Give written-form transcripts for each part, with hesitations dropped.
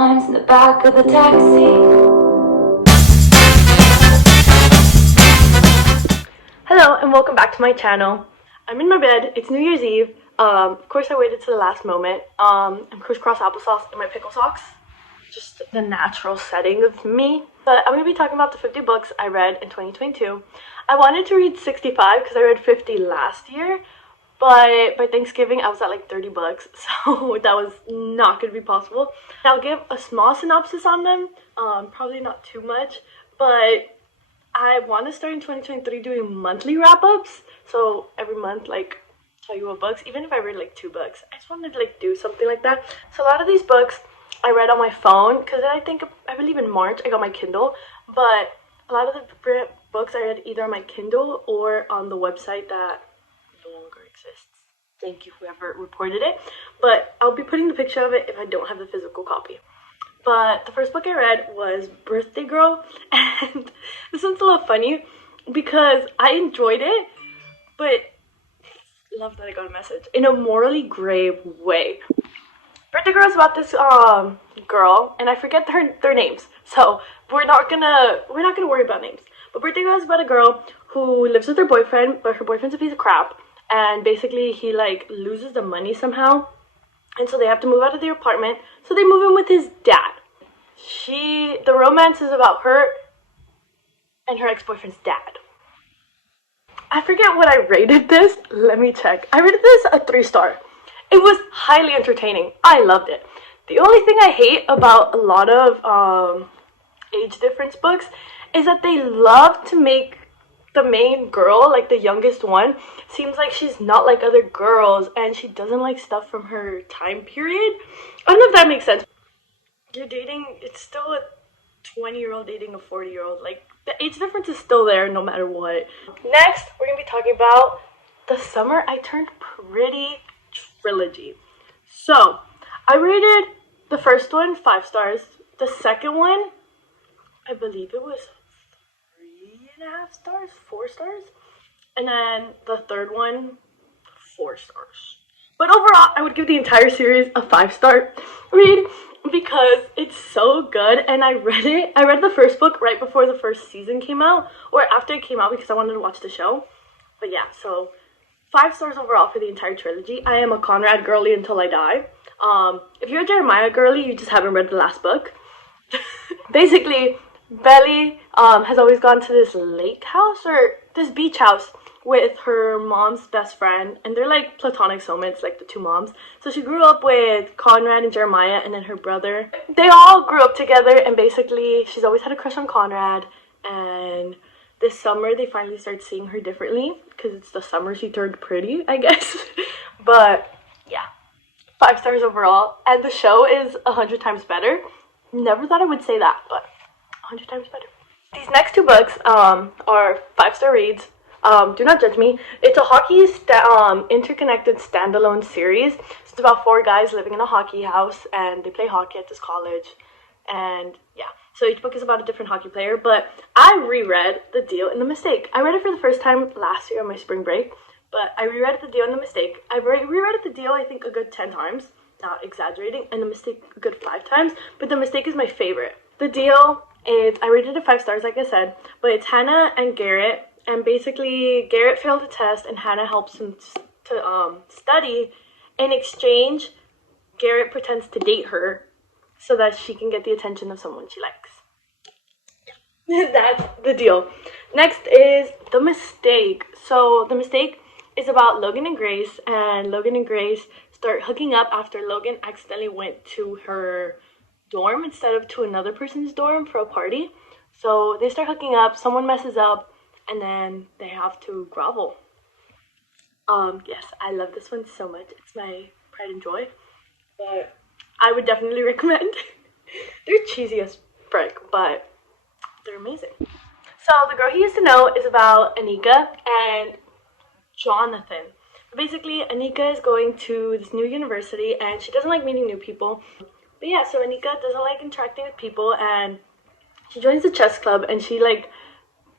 times in the back of the taxi. Hello and welcome back to my channel. I'm in my bed. It's New Year's Eve. Of course I waited to the last moment. I'm crisscross applesauce in my pickle socks. Just the natural setting of me. But I'm going to be talking about the 50 books I read in 2022. I wanted to read 65 because I read 50 last year. But by Thanksgiving I was at like 30 books. So that was not going to be possible. I'll give a small synopsis on them. Probably not too much. But I want to start in 2023 doing monthly wrap-ups. So every month, like, tell you what books, even if I read like 2 books. I just wanted to like do something like that. So a lot of these books I read on my phone because I believe in March I got my Kindle. But a lot of the books I read either on my Kindle or on the website that no longer exists. Thank you whoever reported it. But I'll be putting the picture of it if I don't have the physical copy. But the first book I read was Birthday Girl, and this one's a little funny because I enjoyed it, but love that I got a message in a morally grave way. Birthday Girl is about this girl, and I forget their names, so we're not gonna worry about names. But Birthday Girl is about a girl who lives with her boyfriend, but her boyfriend's a piece of crap, and basically he like loses the money somehow. And so they have to move out of their apartment. So they move in with his dad. The romance is about her and her ex-boyfriend's dad. I forget what I rated this. Let me check. I rated this a 3-star. It was highly entertaining. I loved it. The only thing I hate about a lot of age difference books is that they love to make the main girl, like the youngest one, seems like she's not like other girls and she doesn't like stuff from her time period. I don't know if that makes sense. You're dating, it's still a 20-year-old dating a 40-year-old. Like, the age difference is still there no matter what. Next, we're going to be talking about The Summer I Turned Pretty trilogy. So, I rated the first one 5 stars. The second one, I believe it was 3.5 stars, 4 stars, and then the third one 4 stars. But overall I would give the entire series a 5-star read because it's so good. And I read the first book right before the first season came out, or after it came out, because I wanted to watch the show. But yeah, so 5 stars overall for the entire trilogy. I am a Conrad girly until I die. If you're a Jeremiah girly, you just haven't read the last book. Basically, Belly has always gone to this lake house or this beach house with her mom's best friend, and they're like platonic soulmates, like the 2 moms. So she grew up with Conrad and Jeremiah and then her brother. They all grew up together, and basically she's always had a crush on Conrad, and this summer they finally start seeing her differently because it's the summer she turned pretty, I guess. But yeah, 5 stars overall, and the show is 100 times better. Never thought I would say that, but 100 times better. These next 2 books are 5-star reads. Do not judge me. It's a hockey interconnected standalone series. So it's about 4 guys living in a hockey house, and they play hockey at this college. And yeah, so each book is about a different hockey player. But I reread The Deal and the Mistake. I read it for the first time last year on my spring break, but I reread The Deal and the Mistake. I've reread The Deal I think a good 10 times, not exaggerating, and The Mistake a good 5 times. But The Mistake is my favorite. The Deal is, I rated it 5 stars, like I said, but it's Hannah and Garrett, and basically Garrett failed a test and Hannah helps him to study. In exchange, Garrett pretends to date her so that she can get the attention of someone she likes. That's The Deal. Next is The Mistake. So The Mistake is about Logan and Grace, and Logan and Grace start hooking up after Logan accidentally went to her dorm instead of to another person's dorm for a party. So they start hooking up, someone messes up, and then they have to grovel. Yes, I love this one so much. It's my pride and joy. But I would definitely recommend. They're cheesy as frick, but they're amazing. So The Girl He Used to Know is about Anika and Jonathan. Basically, Anika is going to this new university and she doesn't like meeting new people. But yeah, so Anika doesn't like interacting with people, and she joins the chess club, and she like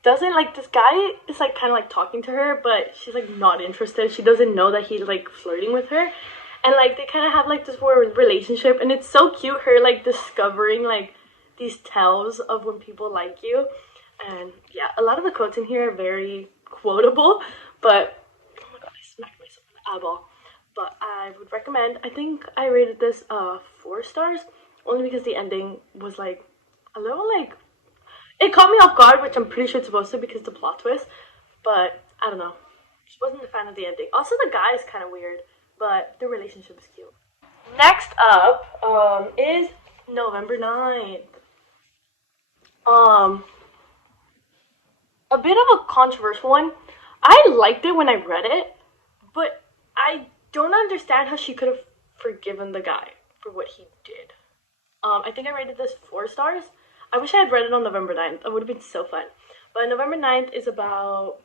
doesn't like, this guy is like kind of like talking to her, but she's like not interested. She doesn't know that he's like flirting with her. and like they kind of have like this weird relationship, and it's so cute. Her like discovering like these tells of when people like you, and yeah, a lot of the quotes in here are very quotable. But oh my god, I smacked myself in the eyeball. But I would recommend. I think I rated this 4 stars only because the ending was like a little like it caught me off guard, which I'm pretty sure it's supposed to because the plot twist. But I don't know. Just wasn't a fan of the ending. Also, the guy is kind of weird, but the relationship is cute. Next up is November 9th. A bit of a controversial one. I liked it when I read it, but I don't understand how she could have forgiven the guy for what he did. I think I rated this 4 stars. I wish I had read it on November 9th. It would have been so fun. But November 9th is about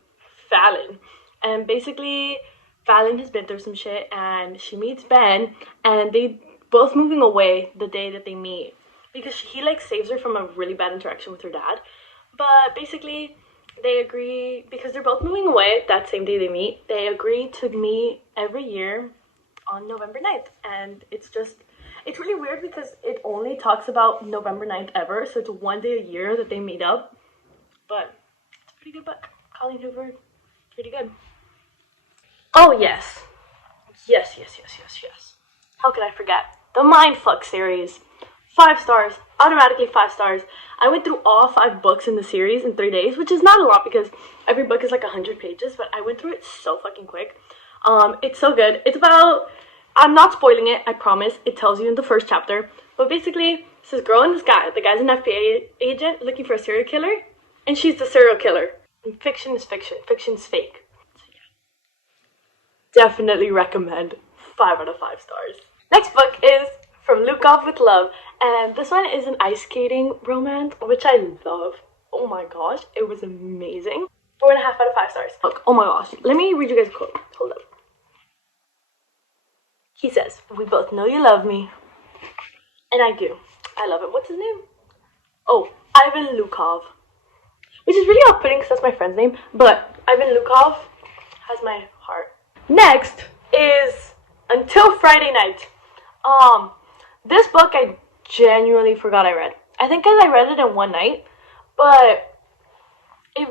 Fallon. And basically, Fallon has been through some shit, and she meets Ben, and they both moving away the day that they meet. Because he, like, saves her from a really bad interaction with her dad. But basically, they agree, because they're both moving away that same day they meet, they agree to meet every year on November 9th. And it's really weird because it only talks about November 9th ever, so it's one day a year that they meet up. But it's a pretty good book. Colleen Hoover, pretty good. Oh, yes. Yes. How could I forget? The Mindfuck series. 5 stars. Automatically 5 stars. I went through all 5 books in the series in 3 days, which is not a lot because every book is like 100 pages, but I went through it so fucking quick. It's so good. It's about... I'm not spoiling it, I promise. It tells you in the first chapter. But basically, it's this girl and this guy. The guy's an FBI agent looking for a serial killer, and she's the serial killer. And fiction is fiction. Fiction's fake. So yeah. Definitely recommend. 5 out of 5 stars. Next book is From Luke-Off with Love. And this one is an ice skating romance, which I love. Oh my gosh, it was amazing. 4.5 out of 5 stars. Look, oh my gosh. Let me read you guys a quote. Hold up. He says, "We both know you love me." And I do. I love it. What's his name? Oh, Ivan Lukov. Which is really off-putting because that's my friend's name. But Ivan Lukov has my heart. Next is Until Friday Night. This book I genuinely forgot I read. I think because I read it in one night. But it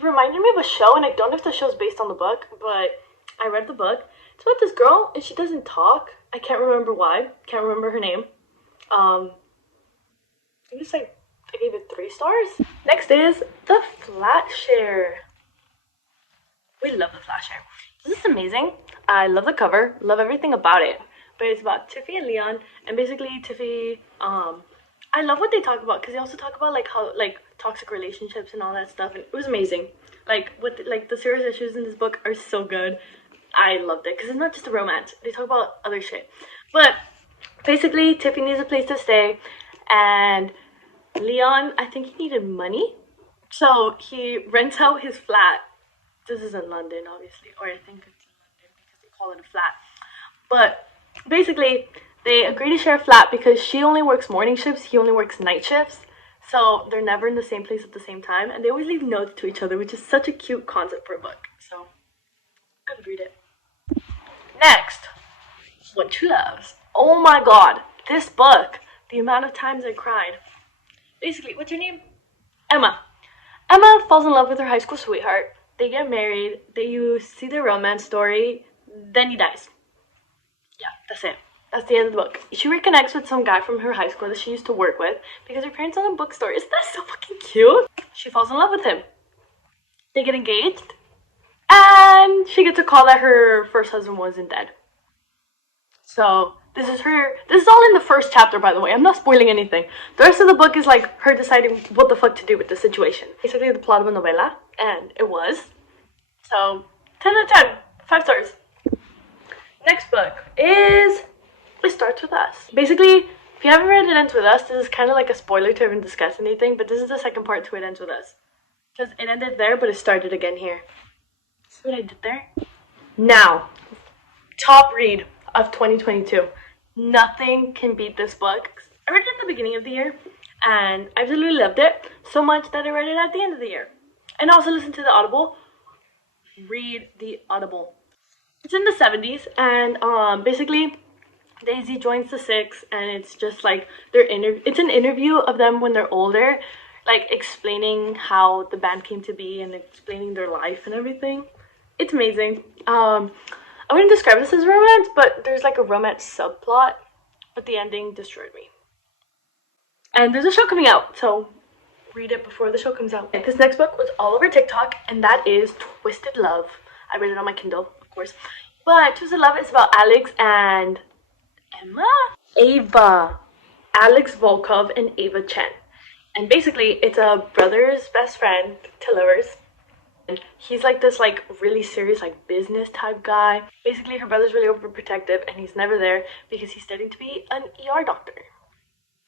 reminded me of a show, and I don't know if the show's based on the book. But I read the book. It's about this girl, and she doesn't talk. I can't remember why. Can't remember her name. I think it's like, I gave it 3 stars. Next is The Flat Share. We love The Flat Share. This is amazing. I love the cover. Love everything about it. But it's about Tiffy and Leon. And basically, Tiffy, I love what they talk about. Because they also talk about, like, how, like, toxic relationships and all that stuff. And it was amazing. Like, the serious issues in this book are so good. I loved it because it's not just a romance. They talk about other shit. But basically, Tiffy needs a place to stay, and Leon, I think he needed money, so he rents out his flat. This is in London, obviously, or I think it's in London because they call it a flat. But basically, they agree to share a flat because she only works morning shifts, he only works night shifts. So they're never in the same place at the same time, and they always leave notes to each other, which is such a cute concept for a book. So I would read it. Next, What True Loves. Oh my god, this book, the amount of times I cried. Basically, what's her name? Emma. Emma falls in love with her high school sweetheart. They get married, you see their romance story, then he dies. Yeah, that's it. That's the end of the book. She reconnects with some guy from her high school that she used to work with because her parents own a bookstore. Isn't that so fucking cute? She falls in love with him. They get engaged. And she gets a call that her first husband wasn't dead. So, this is all in the first chapter, by the way. I'm not spoiling anything. The rest of the book is like her deciding what the fuck to do with the situation. Basically the plot of a novela, and it was. So, 10 out of 10. 5 stars. Next book is It Starts With Us. Basically, if you haven't read It Ends With Us, this is kind of like a spoiler to even discuss anything, but this is the second part to It Ends With Us. Because it ended there, but it started again here. See what I did there? Now, top read of 2022. Nothing can beat this book. I read it at the beginning of the year, and I absolutely loved it so much that I read it at the end of the year. And also listened to the Audible. Read the Audible. It's in the 70s, and basically Daisy joins the Six, and it's just like it's an interview of them when they're older, like explaining how the band came to be and explaining their life and everything. It's amazing. I wouldn't describe this as romance, but there's like a romance subplot, but the ending destroyed me. And there's a show coming out, so read it before the show comes out. This next book was all over TikTok, and that is Twisted Love. I read it on my Kindle, of course. But Twisted Love is about Alex and Ava. Alex Volkov and Ava Chen. And basically, it's a brother's best friend to lovers. And he's like this like really serious like business type guy. Basically, her brother's really overprotective, and he's never there because he's studying to be an ER doctor.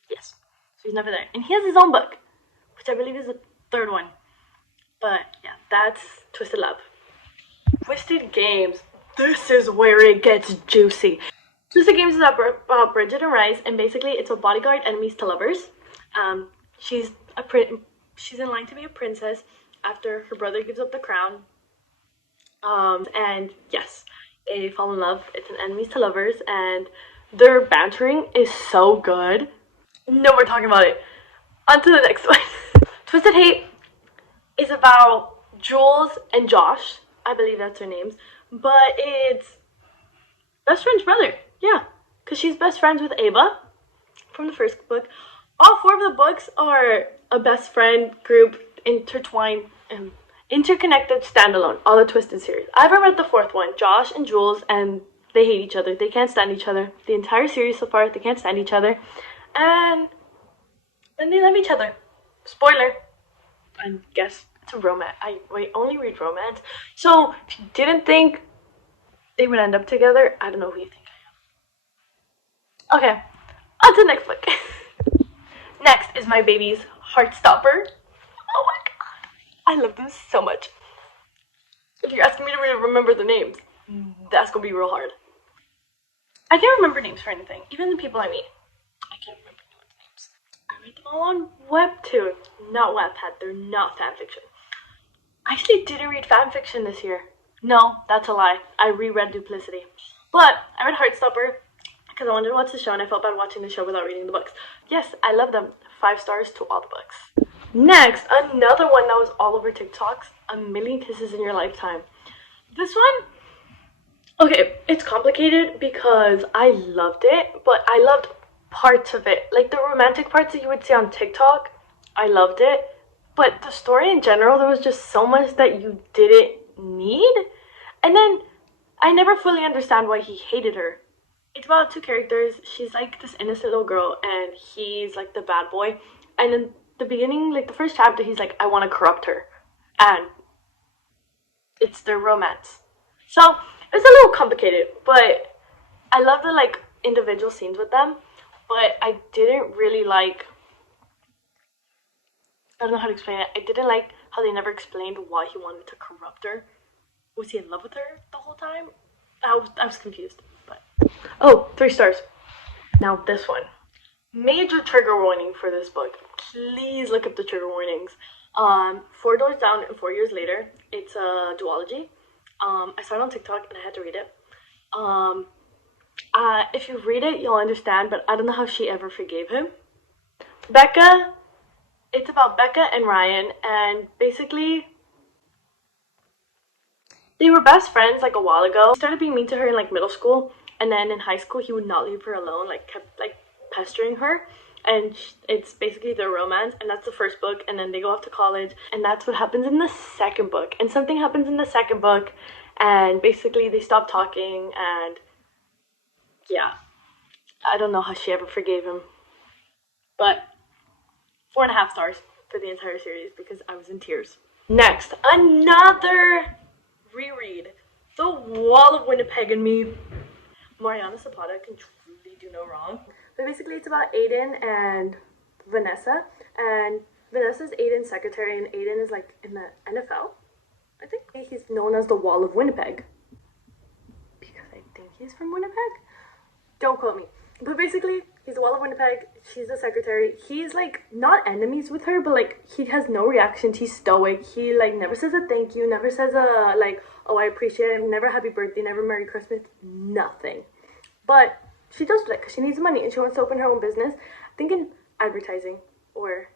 Yes, so he's never there. And he has his own book, which I believe is the third one. But yeah, that's Twisted Love. Twisted Games. This is where it gets juicy. Twisted Games is about Bridget and Rice, and basically it's a bodyguard enemies to lovers. She's in line to be a princess after her brother gives up the crown. And yes, they fall in love. It's an enemies to lovers, and their bantering is so good. No more talking about it. On to the next one. Twisted Hate is about Jules and Josh. I believe that's their names. But it's best friend's brother. Yeah, because she's best friends with Ava from the first book. All four of the books are a best friend group intertwined and interconnected standalone. All the Twisted series. I haven't read the fourth one. Josh and Jules, and they hate each other. They can't stand each other. The entire series so far, they can't stand each other. And then they love each other. Spoiler. I guess it's a romance. I only read romance. So if you didn't think they would end up together, I don't know who you think I am. Okay, on to the next book. Next is my baby's Heartstopper. Oh my god. I love them so much. If you're asking me to remember the names, that's gonna be real hard. I can't remember names for anything. Even the people I meet. I can't remember names. I read them all on Webtoon, not Wattpad. They're not fanfiction. I actually didn't read fanfiction this year. No, that's a lie. I reread Duplicity. But I read Heartstopper because I wanted to watch the show, and I felt bad watching the show without reading the books. Yes, I love them. 5 stars to all the books. Next, another one that was all over TikToks, A Million Kisses in Your Lifetime. This one, okay, it's complicated because I loved it, but I loved parts of it. Like the romantic parts that you would see on TikTok, I loved it. But the story in general, there was just so much that you didn't need. And then I never fully understand why he hated her. It's about 2 characters. She's like this innocent little girl, and he's like the bad boy. And in the beginning, like the first chapter, he's like, I want to corrupt her. And it's their romance. So it's a little complicated, but I love the like individual scenes with them. But I didn't really like, I don't know how to explain it. I didn't like how they never explained why he wanted to corrupt her. Was he in love with her the whole time? I was confused. But oh, 3 stars. Now this one. Major trigger warning for this book. Please look up the trigger warnings. 4 Doors Down and 4 Years Later. It's a duology. I saw it on TikTok and I had to read it. If you read it, you'll understand, but I don't know how she ever forgave him. Becca. It's about Becca and Ryan, and basically they were best friends like a while ago. He started being mean to her in like middle school, and then in high school he would not leave her alone, like kept like pestering her. And it's basically their romance, and that's the first book, and then they go off to college, and that's what happens in the second book. And something happens in the second book, and basically they stop talking, and yeah, I don't know how she ever forgave him. But 4.5 stars for the entire series because I was in tears. Next, another reread. The Wall of Winnipeg and Me. Mariana Zapata can truly do no wrong. But basically it's about Aiden and Vanessa. And Vanessa's Aiden's secretary, and Aiden is like in the NFL. I think he's known as the Wall of Winnipeg. Because I think he's from Winnipeg. Don't quote me. But basically, He's the Wall of Winnipeg. She's the secretary. He's like not enemies with her, but like he has no reactions. He's stoic. He like never says a thank you, never says a like, oh, I appreciate it, never happy birthday, never Merry Christmas, nothing. But she does like she needs money and she wants to open her own business. I think in advertising or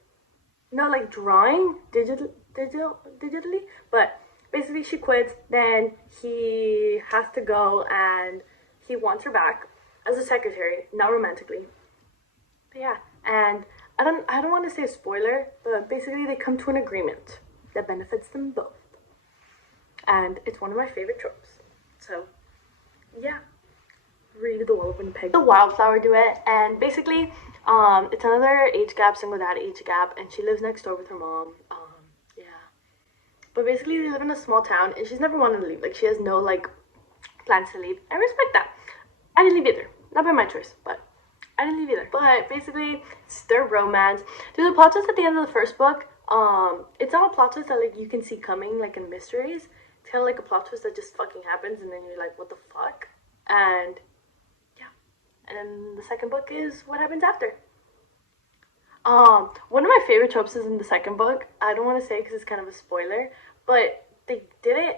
no, like drawing digitally. But basically, she quits. Then he has to go and he wants her back as a secretary, not romantically. But yeah, and I don't want to say a spoiler, but basically they come to an agreement that benefits them both. And it's one of my favorite tropes. So yeah, read The Wall of Winnipeg. The Wildflower Duet, and basically, it's another age gap, single dad age gap, and she lives next door with her mom. Yeah. But basically they live in a small town and she's never wanted to leave. Like she has no like plans to leave. I respect that. I didn't leave either. Not by my choice, but I didn't leave either. But basically, it's their romance. There's a plot twist at the end of the first book. It's not a plot twist that like you can see coming, like in mysteries. It's kind of like a plot twist that just fucking happens, and then you're like, what the fuck? And yeah. And then the second book is what happens after. One of my favorite tropes is in the second book. I don't want to say because it's kind of a spoiler, but they didn't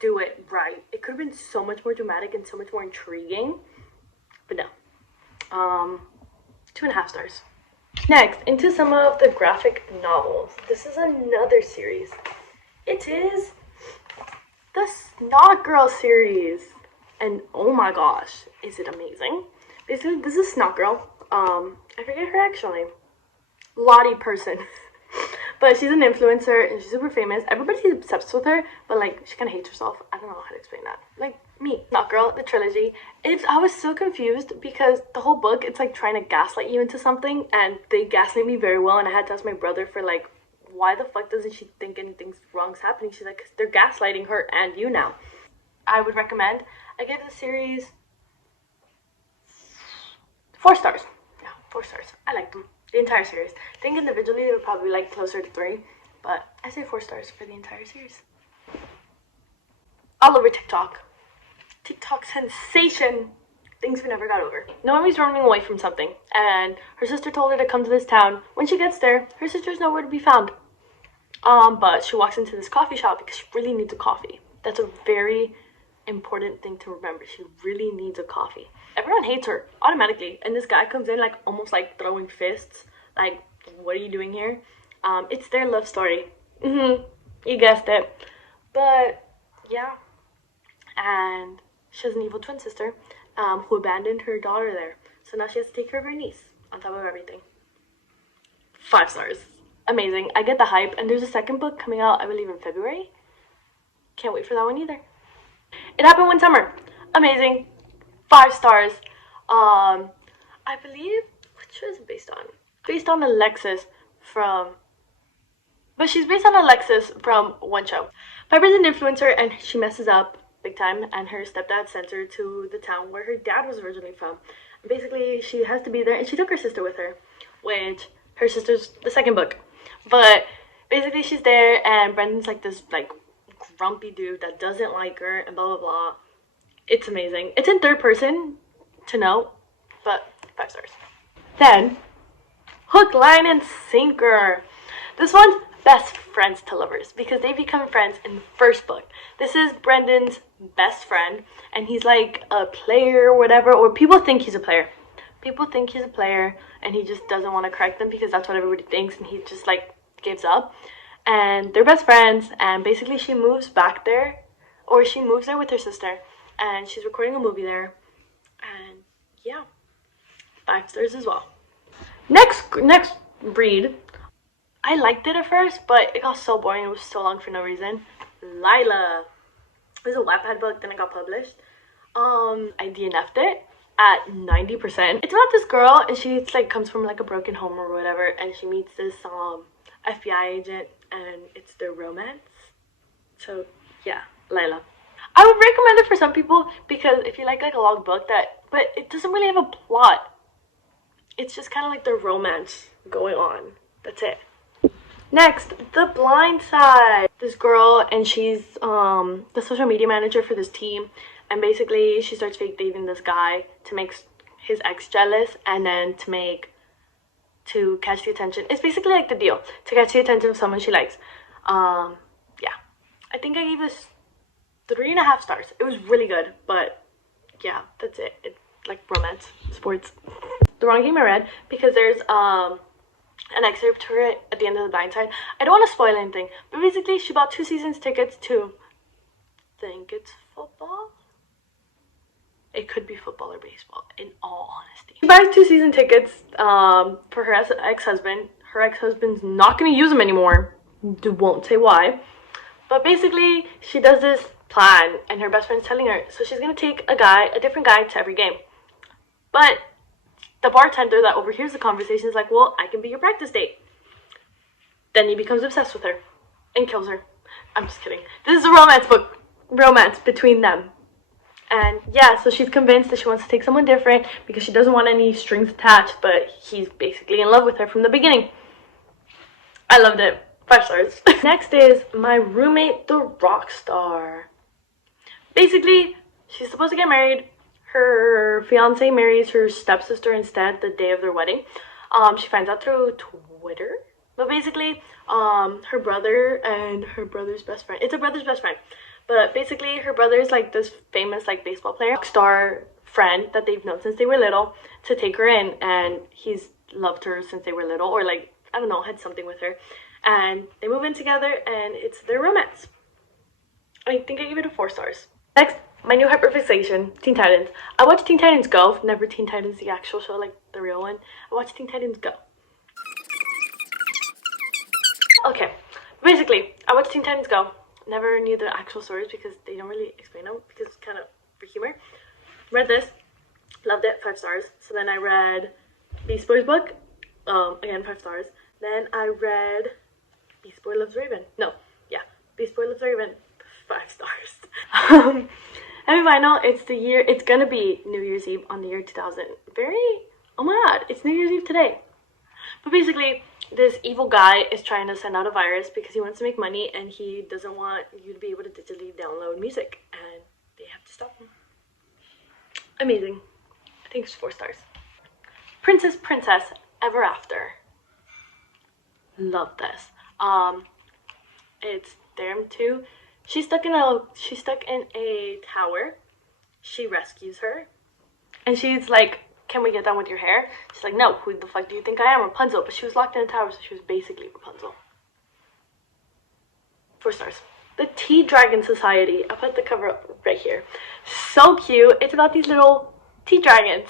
do it right. It could have been so much more dramatic and so much more intriguing, but no. 2.5 stars. Next, into some of the graphic novels. This is another series. It is the Snot Girl series, and oh my gosh, is it amazing? Basically, this is Snot Girl. I forget her actual name. Lottie person. But she's an influencer and she's super famous. Everybody's obsessed with her, but like she kind of hates herself. I don't know how to explain that. Like me, Snot Girl, the trilogy. I was so confused because the whole book, it's like trying to gaslight you into something, and they gaslight me very well. And I had to ask my brother for like, why the fuck doesn't she think anything wrong's happening? She's like, 'cause they're gaslighting her and you now. I would recommend. I give the series 4 stars. Yeah, 4 stars. I like them. The entire series. I think individually they would probably like closer to 3, but I say 4 stars for the entire series. All over TikTok. TikTok sensation. Things we never got over. Naomi's running away from something, and her sister told her to come to this town. When she gets there, her sister's nowhere to be found. But she walks into this coffee shop because she really needs a coffee. That's a very important thing to remember. She really needs a coffee. Everyone hates her automatically, and this guy comes in like almost like throwing fists. Like, what are you doing here? It's their love story. You guessed it. But yeah, and she has an evil twin sister who abandoned her daughter there, so now she has to take care of her niece on top of everything. 5 stars. Amazing. I get the hype, and there's a second book coming out, I believe, in February. Can't wait for that one either. It Happened One Summer. Amazing. 5 stars. I believe, what show is it based on? Based on Alexis from, but she's based on Alexis from one show. Piper's an influencer and she messes up big time, and her stepdad sends her to the town where her dad was originally from. And basically, she has to be there, and she took her sister with her, which her sister's the second book. But basically, she's there, and Brendan's like this like grumpy dude that doesn't like her, and blah blah blah. It's amazing. It's in third person to know, but 5 stars. Then, Hook, Line, and Sinker. This one's best friends to lovers because they become friends in the first book. This is Brendan's best friend, and he's like a player or whatever, or people think he's a player. People think he's a player, and he just doesn't want to correct them because that's what everybody thinks, and he just like gives up. And they're best friends, and basically she moves back there, or she moves there with her sister, and she's recording a movie there, and yeah, 5 stars as well. Next read, I liked it at first, but it got so boring. It was so long for no reason. Lila. It was a Wattpad book, then it got published. I DNF'd it at 90%. It's about this girl, and she like comes from like a broken home or whatever, and she meets this FBI agent, and it's their romance. So yeah, Lila. I would recommend it for some people because if you like a long book but it doesn't really have a plot. It's just kind of like the romance going on. That's it. Next, The Blind Side. This girl, and she's the social media manager for this team, and basically she starts fake dating this guy to make his ex jealous, and then to catch the attention. It's basically like the deal to catch the attention of someone she likes. Yeah, I think I gave this 3.5 stars. It was really good, but yeah, that's it. It's like romance, sports. The wrong game I read because there's an excerpt to it at the end of The Blind Side. I don't want to spoil anything, but basically she bought 2 seasons tickets to, I think it's football. It could be football or baseball, in all honesty. She buys 2 season tickets for her ex-husband. Her ex-husband's not going to use them anymore. Won't say why. But basically, she does this plan, and her best friend's telling her, so she's going to take a different guy to every game. But the bartender that overhears the conversation is like, well, I can be your practice date. Then he becomes obsessed with her and kills her. I'm just kidding. This is a romance book. Romance between them. And yeah, so she's convinced that she wants to take someone different because she doesn't want any strings attached, but he's basically in love with her from the beginning. I loved it. 5 stars. Next is My Roommate the Rock Star. Basically, she's supposed to get married. Her fiance marries her stepsister instead the day of their wedding. She finds out through Twitter. But basically, her brother and her brother's best friend. It's her brother's best friend. But basically, her brother is like this famous like baseball player, star friend that they've known since they were little, to take her in, and he's loved her since they were little, or like, I don't know, had something with her. And they move in together, and it's their romance. I think I give it a 4 stars. Next, my new hyperfixation, Teen Titans. I watched Teen Titans Go, never Teen Titans the actual show, like the real one. I watched Teen Titans Go. Okay, basically, I watched Teen Titans Go. Never knew the actual stories because they don't really explain them because it's kind of for humor. Read this, loved it, 5 stars. So then I read Beast Boy's book, again 5 stars. Then I read Beast Boy Loves Raven. No, yeah, Beast Boy Loves Raven, 5 stars. And final, it's gonna be New Year's Eve on the year 2000. Oh my god, it's New Year's Eve today. But basically, this evil guy is trying to send out a virus because he wants to make money, and he doesn't want you to be able to digitally download music, and they have to stop him. Amazing. I think it's 4 stars. Princess Ever After. Love this. It's them too. She's stuck in a tower. She rescues her, and she's like, can we get done with your hair? She's like, no, who the fuck do you think I am, Rapunzel? But she was locked in a tower, so she was basically Rapunzel. 4 stars. The Tea Dragon Society. I'll put the cover up right here. So cute. It's about these little tea dragons.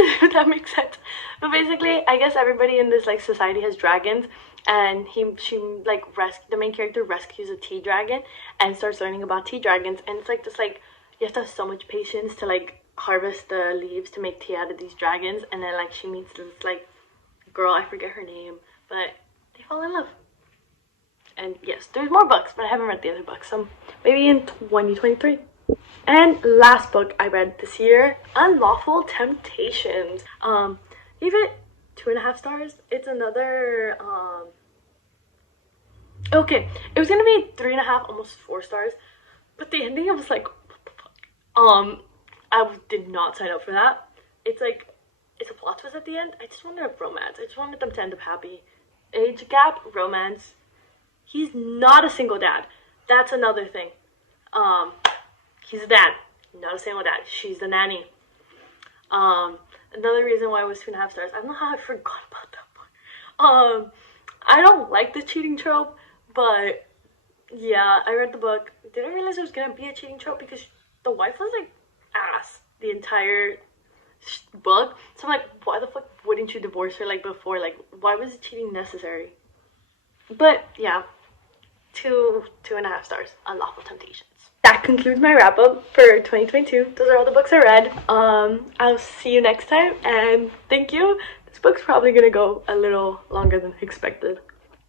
If that makes sense. But basically, I guess everybody in this like society has dragons, and the main character rescues a tea dragon and starts learning about tea dragons, and it's like this like you have to have so much patience to like harvest the leaves to make tea out of these dragons, and then like she meets this like girl, I forget her name, but they fall in love. And yes, there's more books, but I haven't read the other books, so maybe in 2023. And last book I read this year, Unlawful Temptations. Gave it 2.5 stars. It's another okay, it was gonna be 3.5, almost 4 stars, but the ending I was like, what the fuck? I did not sign up for that. It's like, it's a plot twist at the end. I just wanted a romance. I just wanted them to end up happy. Age gap, romance. He's not a single dad. That's another thing. He's a dad, not a single dad. She's the nanny. Another reason why it was 2.5 stars. I don't know how I forgot about that book. I don't like the cheating trope, but yeah, I read the book. Didn't realize it was gonna be a cheating trope because the wife was like ass the entire book. So I'm like, why the fuck wouldn't you divorce her like before? Like, why was cheating necessary? But yeah, 2.5 stars. Unlawful Temptations. That concludes my wrap up for 2022. Those are all the books I read. I'll see you next time, and thank you. This book's probably gonna go a little longer than expected.